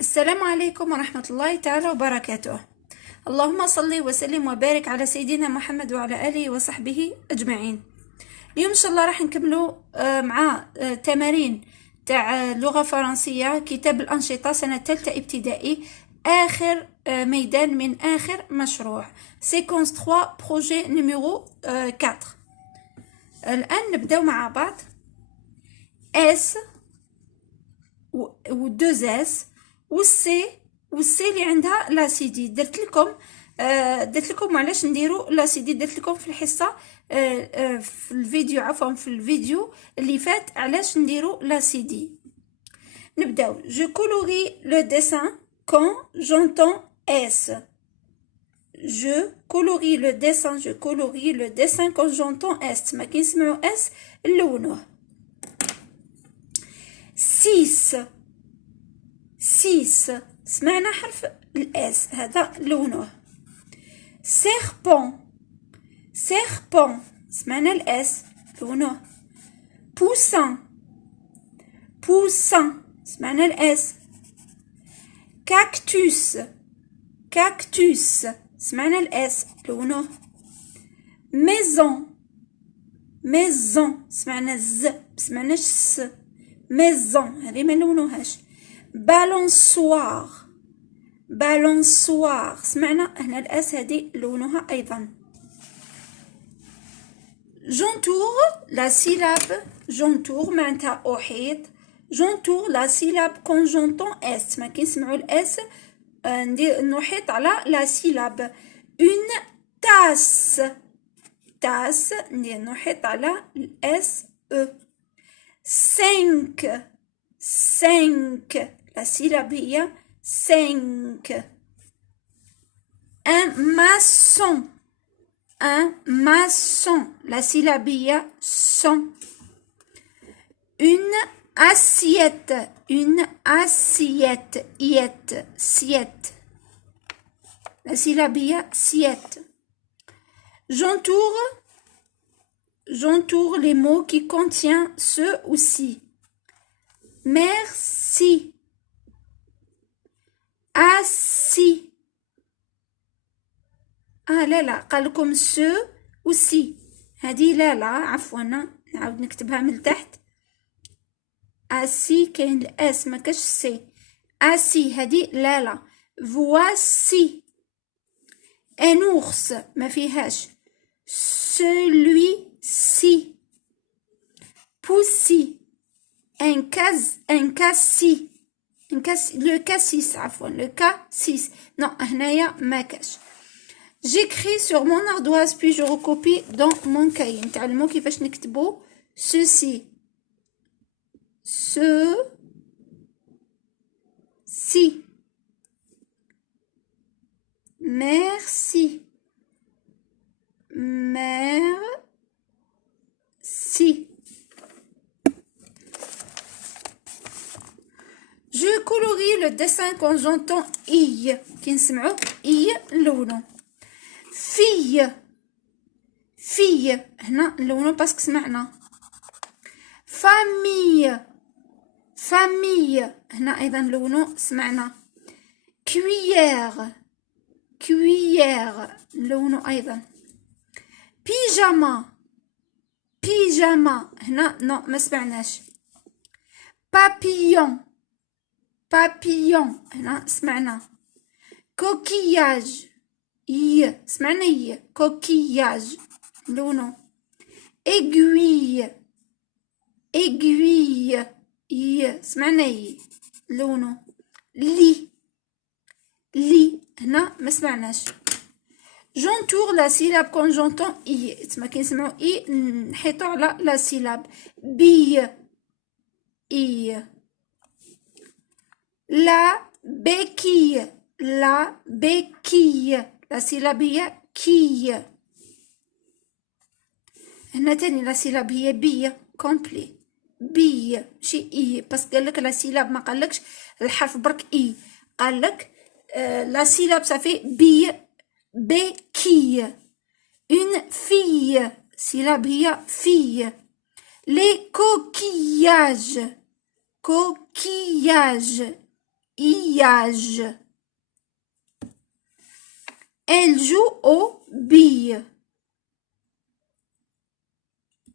السلام عليكم ورحمة الله تعالى وبركاته. اللهم صل وسلم وبارك على سيدنا محمد وعلى آله وصحبه أجمعين. اليوم إن شاء الله راح نكملوا مع تمارين تاع لغة فرنسية، كتاب الأنشطة سنة ثالثة ابتدائي، آخر ميدان من آخر مشروع، سيكونس 3 بروجي نيميرو 4. الآن نبداو مع بعض. اس و 2 اس والسي اللي عندها لاسيدي. درت لكم علاش نديرو لاسيدي، درت لكم في الحصه في الفيديو، عفوا في الفيديو اللي فات، علاش نديرو لاسيدي. نبداو. جو كولوري لو ديسان كون جونتون اس. جو كولوري لو ديسان كون جونتون اس. ما كي نسمعوا اس نلونوه. 6 سمعنا حرف الاس، هذا لونه. سيربون سمعنا الاس، لونه. بوسان سمعنا الاس. كاكتوس سمعنا الاس، لونه. ميزون سمعنا الز، سمعناش الس. ميزون هذه ما نلونوهاش. بالونسوار سمعنا هنا الاس، هذه لونها ايضا. جونتور لا سيلاب، جونتور معناتها احيط. جونتور لا سيلاب كون جونتون اس. ما كي نسمعوا الاس نحيط على لا سيلاب. اون تاس نحيط على الاس او. 5 la syllabe هي 5. un maçon la syllabe هي 100. une assiette siette la syllabe هي siette. J'entoure les mots qui contiennent ce ou ci. Merci. Assis. لا قال لكم ce ou ci. هذه لا عفوا، نعاود نكتبها من تحت. assis كاين الاس ما كاش سي. assis هذه لا. voici. un ours ما فيهاش. celui-ci. Poussi. Un cassis. Le cassis عفوا. Le cassis. Non, هنايا ما كاش. J'écris sur mon ardoise puis je recopie dans mon cahier. نتعلموا كيفاش نكتبوا ceci. Si. Merci. Je colorie le dessin quand j'entends I. كي نسمعوا I نلونو. fille هنا نلونو باسكو سمعنا. famille هنا ايضا نلونو سمعنا. cuillère نلونو ايضا. بيجاما هنا نو ما سمعناش. بابيون هنا سمعنا. كوكياج سمعنا كوكياج لونو. ايغوي سمعنا لونو. لي هنا ما سمعناش. J'entoure la syllabe quand j'entends I. تسمى كي نسمعو I نحيطو على la syllabe. بي La béquille la syllabe هي كي. هنا تاني la syllabe هي بي كومبلي. بي ماشي اي، بس قالك la syllabe ما قالكش الحرف برك اي، قالك la syllabe صافي بي. béquille. Une fille. syllabe هي fille. Les coquillages. coquillage. Elle joue aux billes.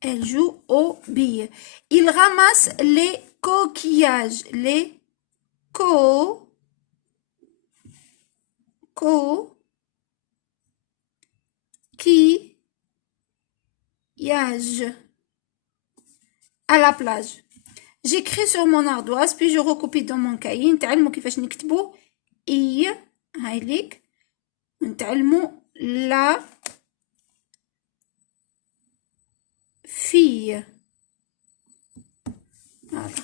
Elle joue aux billes. Il ramasse les coquillages. Les coquillages à la plage. J'écris sur mon ardoise puis je recopie dans mon cahier. نتعلموا كيفاش نكتبوا هاي ليك نتعلموا la fille. Voilà.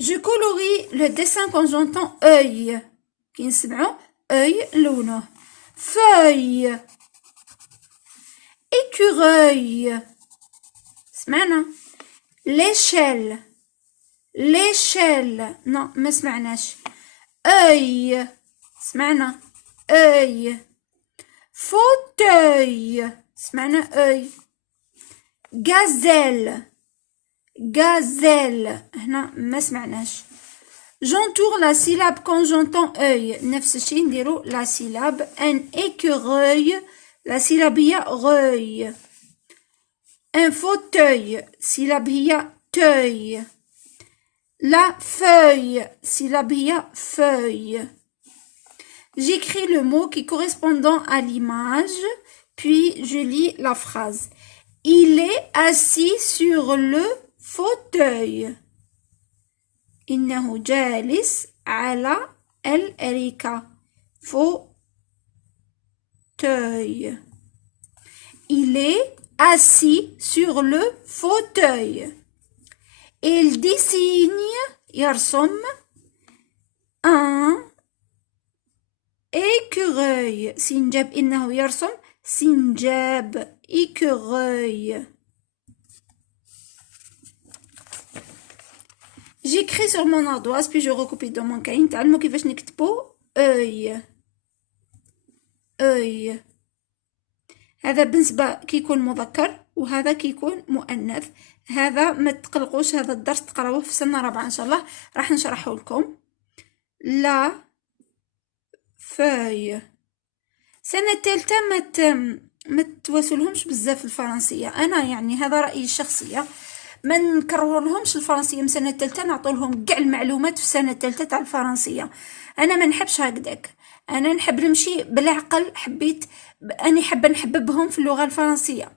Je colorie le dessin quand j'entends œil. كي نسمعوا œil لونه. Feuille. Écureuil. سمعنا. L'échelle. L'échelle. Non ما سمعناش. œil. سمعنا. œil. Fauteuil. سمعنا œil. Gazelle. Gazelle. هنا ما سمعناش. J'entoure la syllabe quand j'entends œil. نفس الشيء نديرو la syllabe. Un écureuil. La syllabe هي reuil. Un fauteuil. syllabe هي teuil. La feuille. syllabe هي feuille. J'écris le mot qui correspondant à l'image, puis je lis la phrase. Il est assis sur le fauteuil. إنه جالس على الأريكة. Fauteuil. Il est assis sur le fauteuil. Il dessine يرسم un écureuil. سنجاب إنه يرسم سنجاب écureuil. J'écris sur mon ardoise puis je recopie dans mon cahier. نتعلموا كيفاش نكتبوا œil. œil. هذا بالنسبة كيكون مذكر وهذا كيكون مؤنث. هذا ما تقلقوش، هذا الدرس تقراوه في سنة رابعة ان شاء الله راح نشرحه لكم. لا فeuille. سنة الثالثة ما تواسلهمش بزاف الفرنسية. انا يعني هذا رأيي الشخصية، ما نكرر لهمش الفرنسيه من سنه الثالثه، نعطوا لهم كاع المعلومات في السنه الثالثه تاع الفرنسيه. انا ما نحبش هكذاك، انا نحب نمشي بالعقل. حبيت اني حابه نحببهم في اللغه الفرنسيه.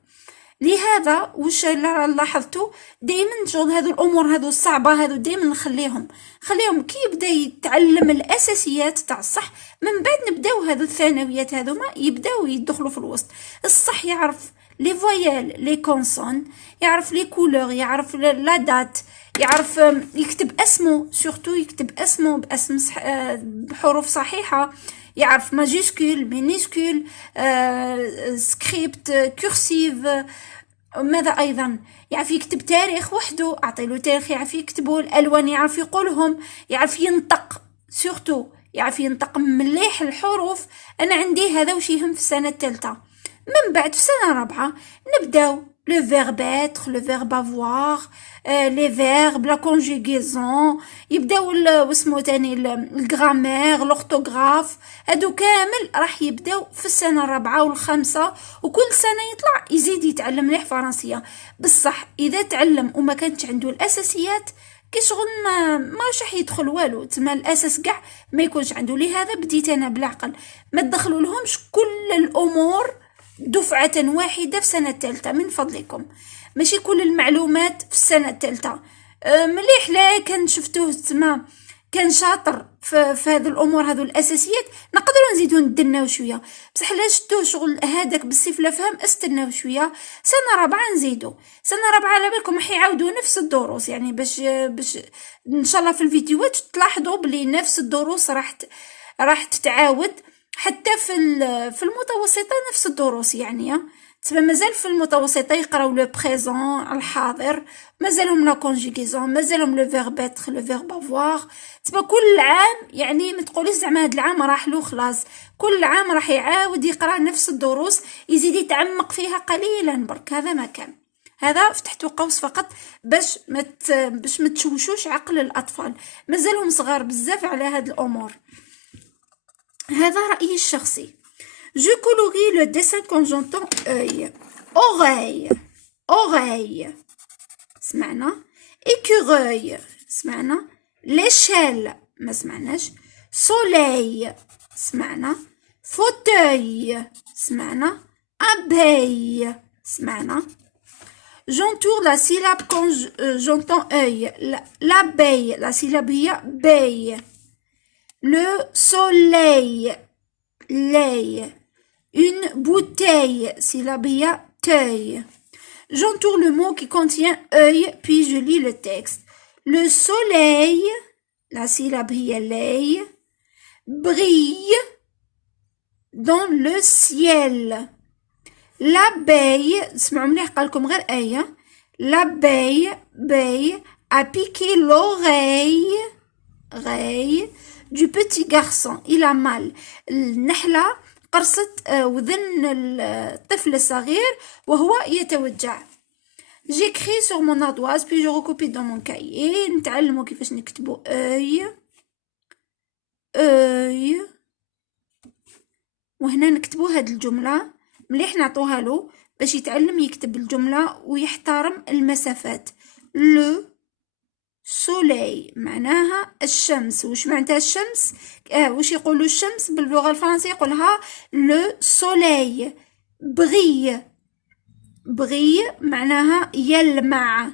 لهذا واش لاحظتوا دائما شغل هذو الامور هذو الصعبه هذو دائما نخليهم كي يبدا يتعلم الاساسيات تاع الصح، من بعد نبداو هذو الثانويات هذوما يبداو يدخلوا في الوسط. الصح يعرف لي فويال لي كونسون، يعرف لي كولور، يعرف لا دات، يعرف يكتب اسمه، سورتو يكتب اسمه باسم بحروف صحيحه، يعرف ماجيسكول مينيسكول سكريبت كورسيف. ماذا ايضا يعرف يكتب تاريخ وحده، اعطيله تاريخ يعرف يكتبه، الالوان يعرف يقولهم، يعرف ينطق، سورتو يعرف ينطق مليح الحروف. انا عندي هذا وش يهم في السنه الثالثه. من بعد في سنه رابعه نبداو le verbe être, le verbe avoir, les verbes, la conjugaison، يبداو واسمو تاني الجرامير، لورتوغراف، هادو كامل راح يبداو في السنه الرابعه والخامسه، وكل سنه يطلع يزيد يتعلم مليح فرنسيه. بصح اذا تعلم وما كانتش عنده الاساسيات كي شغل ما راح يدخل والو، تما الاساس كاع ما يكونش عنده. لهذا بديت انا بالعقل، ما تدخلوا لهمش كل الامور دفعة واحدة في سنة الثالثة من فضلكم، ماشي كل المعلومات في السنة الثالثة. مليح لا كان شفتوه تما كان شاطر في هذه الامور هذو الاساسيات، نقدروا نزيدو ندناو شويه. بصح لا شفتوه شغل هذاك بالسيف لا فهم، استناو شويه سنه رابعه نزيدو. سنه رابعه على بالكم راح يعاودوا نفس الدروس، يعني باش ان شاء الله في الفيديوهات تلاحظوا بلي نفس الدروس راح تتعاود. حتى في المتوسطه نفس الدروس، يعني تبا مازال في المتوسطه يقراو لو بريزون الحاضر، مازالهم لا كونجيغيزون، مازالهم لو فيرب اتر لو فيرب افوار. تبا كل عام يعني ما تقوليش زعما هاد العام راح له خلاص، كل عام راح يعاود يقرا نفس الدروس، يزيد يتعمق فيها قليلا برك. هذا ما كان هذا فتحتو قوس فقط باش ما تشوشوش عقل الاطفال، مازالهم صغار بزاف على هاد الامور. هذا رايي الشخصي. Je colorie le dessin quand j'entends œil. Oreille. Oreille. سمعنا. Écureuil. سمعنا. L'échelle. ما سمعناش. Soleil. سمعنا. Fauteuil. سمعنا. Abeille. سمعنا. J'entoure la syllabe quand j'entends œil. L'abeille. La syllabe هي beille. Le soleil. L'œil. Une bouteille, syllabe teuil. J'entoure le mot qui contient œil, puis je lis le texte. Le soleil, la syllabe l'œil, brille dans le ciel. L'abeille, l'abeille a piqué l'oreille du petit garçon. Il a mal. النحلة قرصت وذن الطفل الصغير وهو يتوجع. J'écris sur mon ardoise puis je recopie dans mon cahier. نتعلموا كيفاش نكتبوا œil وهنا نكتبوا هاد الجملة. مليح نعطوها له باش يتعلم يكتب الجملة ويحترم المسافات. Le soleil معناها الشمس. وش معناتها الشمس؟ وش يقولوا الشمس باللغة الفرنسية؟ يقولها le soleil. brille معناها يلمع،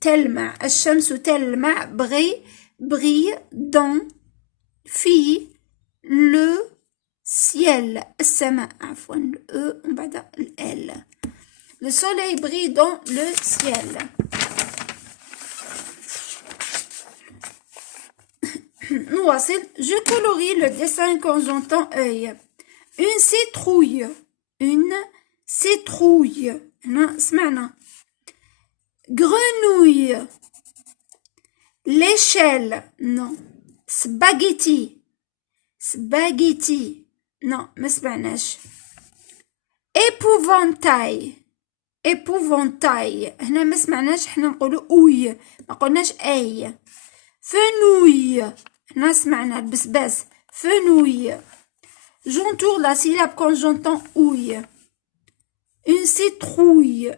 تلمع الشمس تلمع. brille dans في le ciel السماء عفوا. e وبعد ال. le soleil brille dans le ciel. نواصل. Je colorie le dessin quand j'entends œil. Une citrouille. هنا سمعنا. Grenouille. L'échelle. Non. Spaghetti. Non ما سمعناش. épouvantail. هنا ما سمعناش. حنا نقولوا اوي ما قلناش اي. fenouil. هنا سمعنا البسباس. fenouil. J'entoure la syllabe quand j'entends ouille. Une citrouille.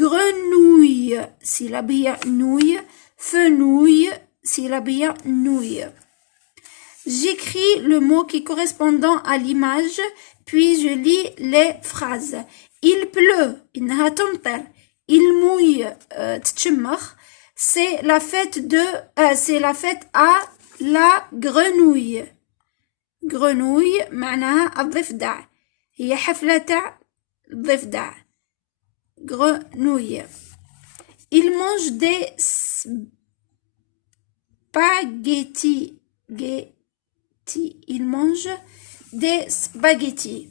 Grenouille. syllabe nouille. Fenouil. syllabe nouille. J'écris le mot qui correspondant à l'image, puis je lis les phrases. Il pleut. إنها تمطر. Il mouille. تتشمخ. C'est la fête à la grenouille. Grenouille معناها الضفدع. هي حفلة تاع الضفدع. Grenouille. Il mange des spaghettis. Il mange des spaghettis.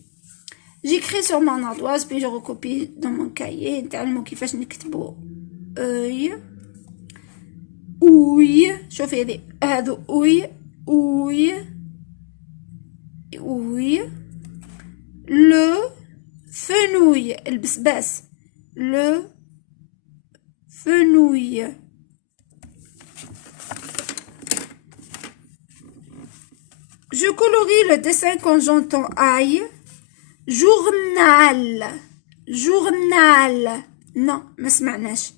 J'écris sur mon ardoise puis je recopie dans mon cahier. نتعلموا كيفاش نكتبوا œil. ouille. شوفي هذا ouille. le fenouil. البسباس. le fenouil. Je colorie le dessin quand j'entends aïe. journal. non ما سمعناش.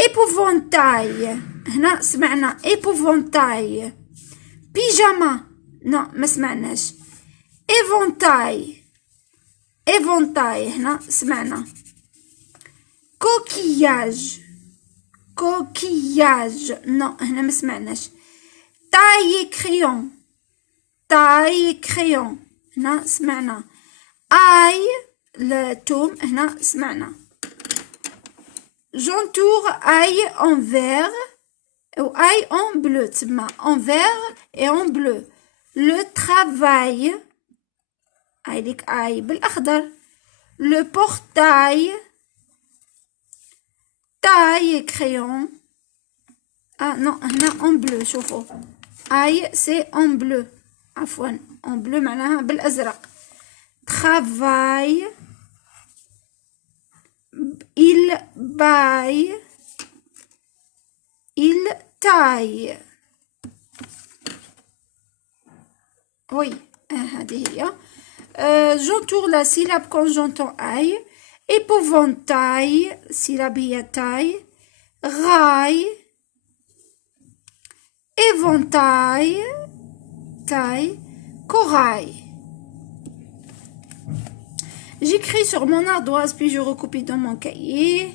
épouvantail. هنا سمعنا épouvantail. pyjama. non ما سمعناش. éventail. هنا سمعنا. coquillage. non هنا ما سمعناش. taille crayon. هنا سمعنا. ail الثوم. هنا سمعنا. j'entoure ail en vert ou ail en bleu. تسمى en vert et en bleu. le travail. هايليك اي بالاخضر. le portail. taille crayon. non هنا en bleu. شوفوا اي c'est en bleu. عفوا en bleu معناها بالازرق. travail il baille, il taille. Oui, هذه هي. J'entoure la syllabe quand j'entends aïe. Épouvantail, syllabe هي taille. Raille, éventail, taille, corail. J'écris sur mon ardoise, puis je recopie dans mon cahier.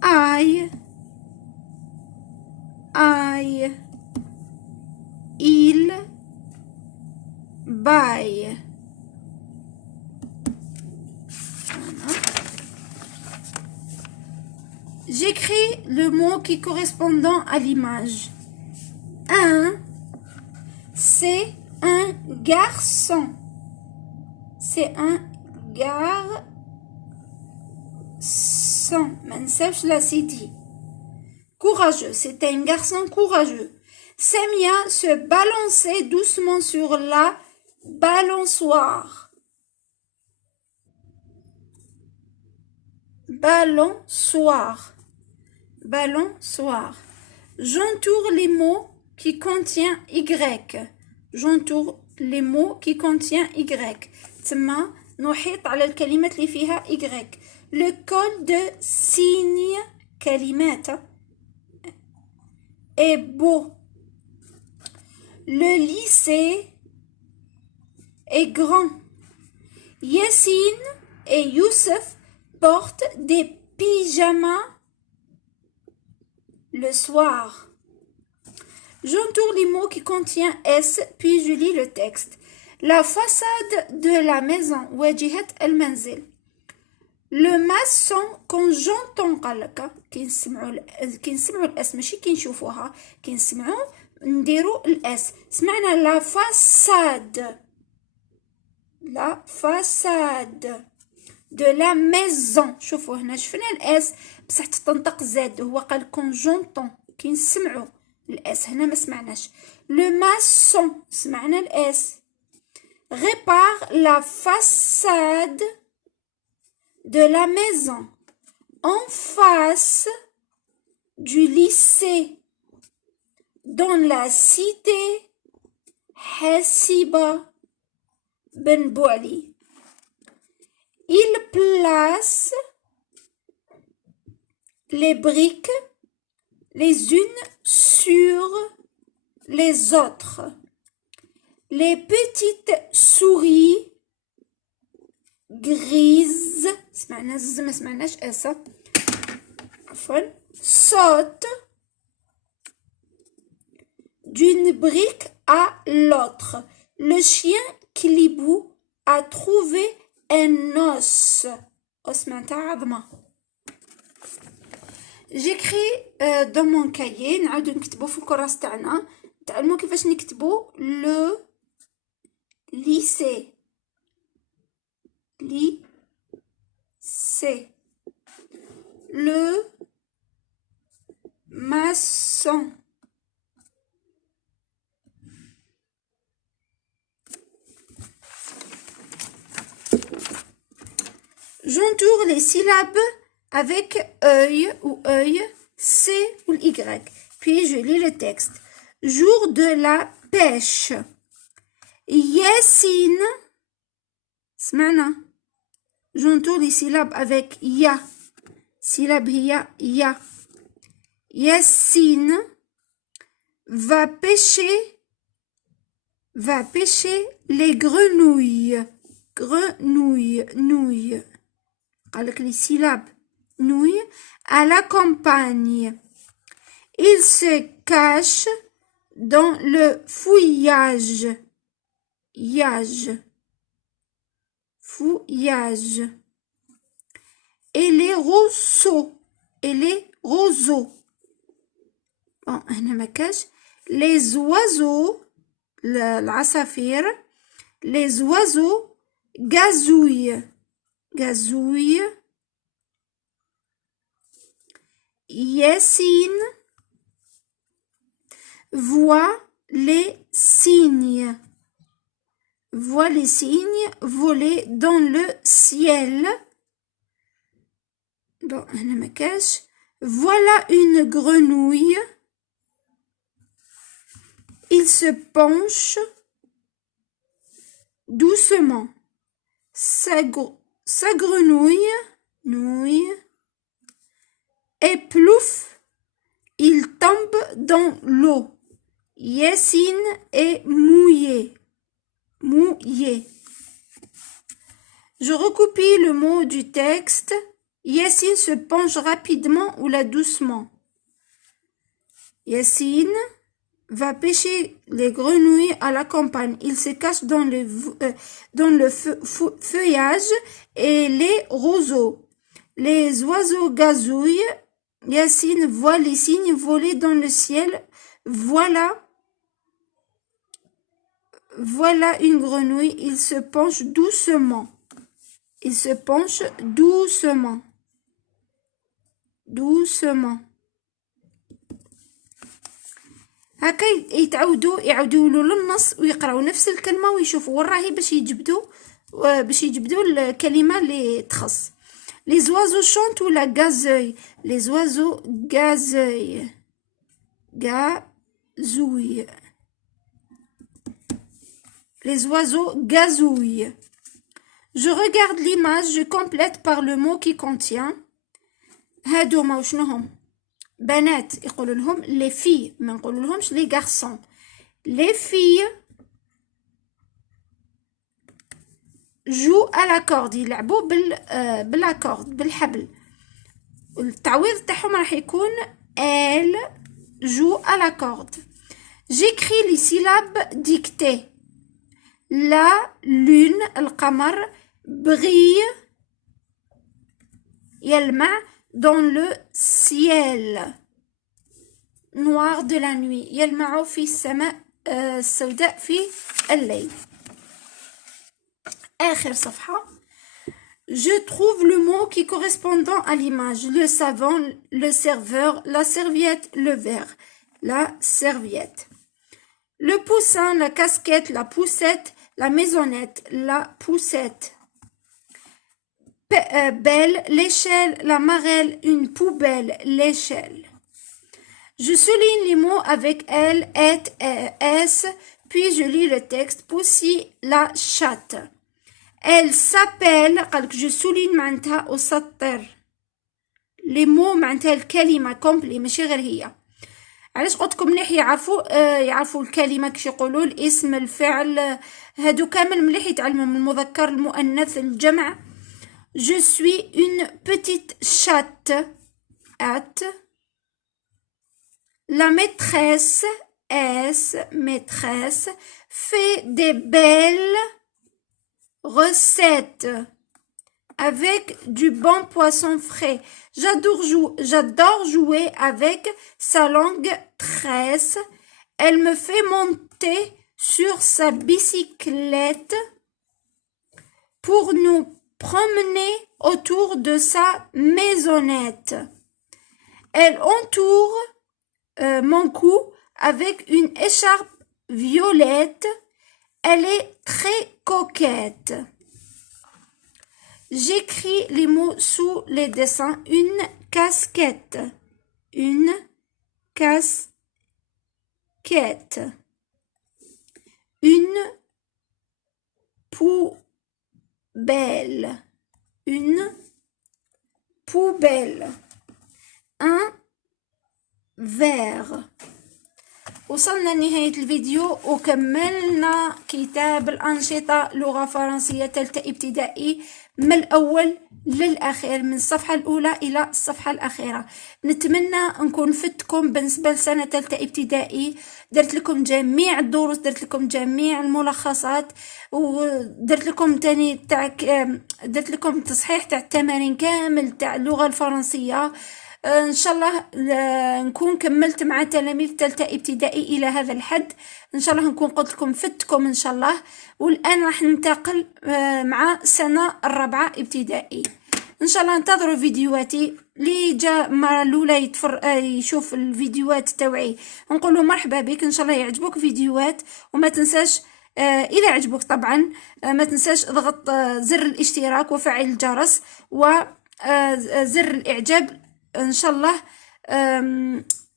Aïe, aïe, il baille. Voilà. J'écris le mot qui correspondant à l'image. Un, c'est un garçon. C'est un garçon. ما نساوش la city. Courageux, c'est un garçon courageux. Samia se balançait doucement sur la balançoire. Balançoire. Balançoire. J'entoure les mots qui contiennent Y. J'entoure les mots qui contiennent Y. تما نحيط على الكلمات اللي فيها Y. Le code de signe كلمات est beau. Le lycée est grand. Yassine et Youssef portent des pyjamas le soir. J'entoure les mots qui contiennent S, puis je lis le texte. La façade de la maison, واجهة المنزل. Le maçon, quand j'entends قالك كنسمعوا الاس ماشي كنشوفوها كنسمعوا نديروا الاس سمعنا لا فاساد لا فاساد de la maison. شوفوا هنا شفنا الاس بصح تنطق زاد هو قال كون جونطون كنسمعوا الاس هنا ما سمعناش. le maçon سمعنا الاس. répare la façade de la maison en face du lycée dans la cité Hassiba Ben Bouali. Il place les briques les unes sur les autres. Les petites souris grises sautent d'une brique à l'autre. Le chien Kilibou a trouvé un os. J'écris dans mon cahier نعاودو نكتبو في الكراس تاعنا تعلموا كيفاش نكتبو le lycée. Lycée. Le maçon. J'entoure les syllabes avec œil ou œil, C ou Y. Puis je lis le texte. Jour de la pêche. Yassine. سمعنا. J'entoure les syllabes avec ya. Syllabe hiya ya. Yassine va pêcher les grenouilles. Grenouille, nouille. قالك les syllabes nouille à la campagne. Il se cache dans le fouillage. Fouillage. Et les roseaux. Bon, هنا ما كاش. Les oiseaux, العصافير. Les oiseaux gazouillent. Yassine voit les cygnes. Voler dans le ciel bon هنا ما كاش. Voilà une grenouille. Il se penche doucement. Sa grenouille, nouille, et plouf, il tombe dans l'eau. Yassine est mouillé. Mouillé. Je recopie le mot du texte. Yassine se penche rapidement ou là doucement. Yassine va pêcher les grenouilles à la campagne. Il se cache dans le feuillage et les roseaux. Les oiseaux gazouillent. Yassine voit les cygnes voler dans le ciel. Voilà une grenouille. Il se penche doucement. Il se penche doucement. Doucement. هكا يعاودوا يقولوا للنص ويقراو نفس الكلمه ويشوفوا وين راهي باش يجبدوا الكلمه اللي تخص. Les oiseaux chantent ou la gazouille. Les oiseaux gazouillent. Gazouillent. Les oiseaux gazouillent. Je regarde l'image, je complète par le mot qui contient. هادوما وشنوهم؟ بنات يقولوا لهم les filles، ما نقولوا لهمش les garçons. Les filles jouent à la corde، يلعبوا بالكورد بالحبل. التعويض تاعهم راح يكون elle joue à la corde. J'écris les syllabes dictées. La lune القمر brille يلمع dans le ciel noir de la nuit. يلمع في السماء السوداء في الليل. آخر صفحة. Je trouve le mot qui correspondant à l'image. Le savon, le serveur, la serviette, le verre. La serviette. Le poussin, la casquette, la poussette, la maisonnette, la poussette. Belle, l'échelle, la marelle, une poubelle, l'échelle. Je souligne les mots avec elle, et, s, puis je lis le texte. Poussy, la chatte. Elle s'appelle, je souligne معناتها أسطر. Les mots معناتها الكلمة كومبلي ماشي غير هي. علاش قلت لكم مليح يعرفوا الكلمة كش يقولوا الاسم الفعل هادو كامل مليح يتعلموا من المذكر المؤنث الجمع. Je suis une petite chatte. La maîtresse, maîtresse, fait des belles recettes avec du bon poisson frais. J'adore jouer avec sa longue tresse. Elle me fait monter sur sa bicyclette pour nous promener autour de sa maisonnette. Elle entoure mon cou avec une écharpe violette. Elle est très coquette. J'écris les mots sous les dessins. Une casquette. Une casquette. Une poubelle. Une poubelle. Un verre. وصلنا لنهاية الفيديو وكملنا كتاب الأنشطة لغة فرنسية ثالثة ابتدائي من الأول للأخير، من الصفحة الأولى إلى الصفحة الأخيرة. نتمنى نكون فدتكم بالنسبة لسنة ثالثة ابتدائي. درت لكم جميع الدروس، درت لكم جميع الملخصات، ودرت لكم تاني درت لكم تصحيح تاع التمارين كامل تاع اللغة الفرنسية. ان شاء الله نكون كملت مع تلاميذ ثالثه ابتدائي الى هذا الحد. ان شاء الله نكون قلت لكم فدتكم ان شاء الله. والان راح ننتقل مع سنه الرابعه ابتدائي. ان شاء الله انتظروا فيديوهاتي. اللي جا المره الاولى يشوف الفيديوهات تاوعي نقول له مرحبا بك. ان شاء الله يعجبوك فيديوهات، وما تنساش اذا عجبوك طبعا ما تنساش اضغط زر الاشتراك وفعل الجرس، و زر الاعجاب ان شاء الله.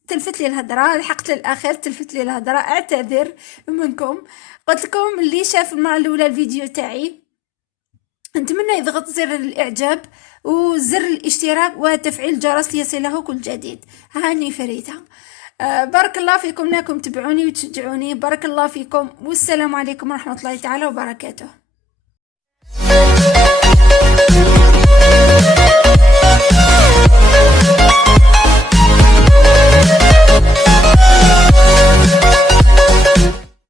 تلفت لي الهضره، لحقت للاخر تلفت لي الهضره، اعتذر منكم. قلت لكم اللي شاف المره الاولى الفيديو تاعي نتمنى يضغط زر الاعجاب وزر الاشتراك وتفعيل الجرس ليصله كل جديد. هاني فريدة. بارك الله فيكم انكم تبعوني وتشجعوني. بارك الله فيكم، والسلام عليكم ورحمة الله تعالى وبركاته.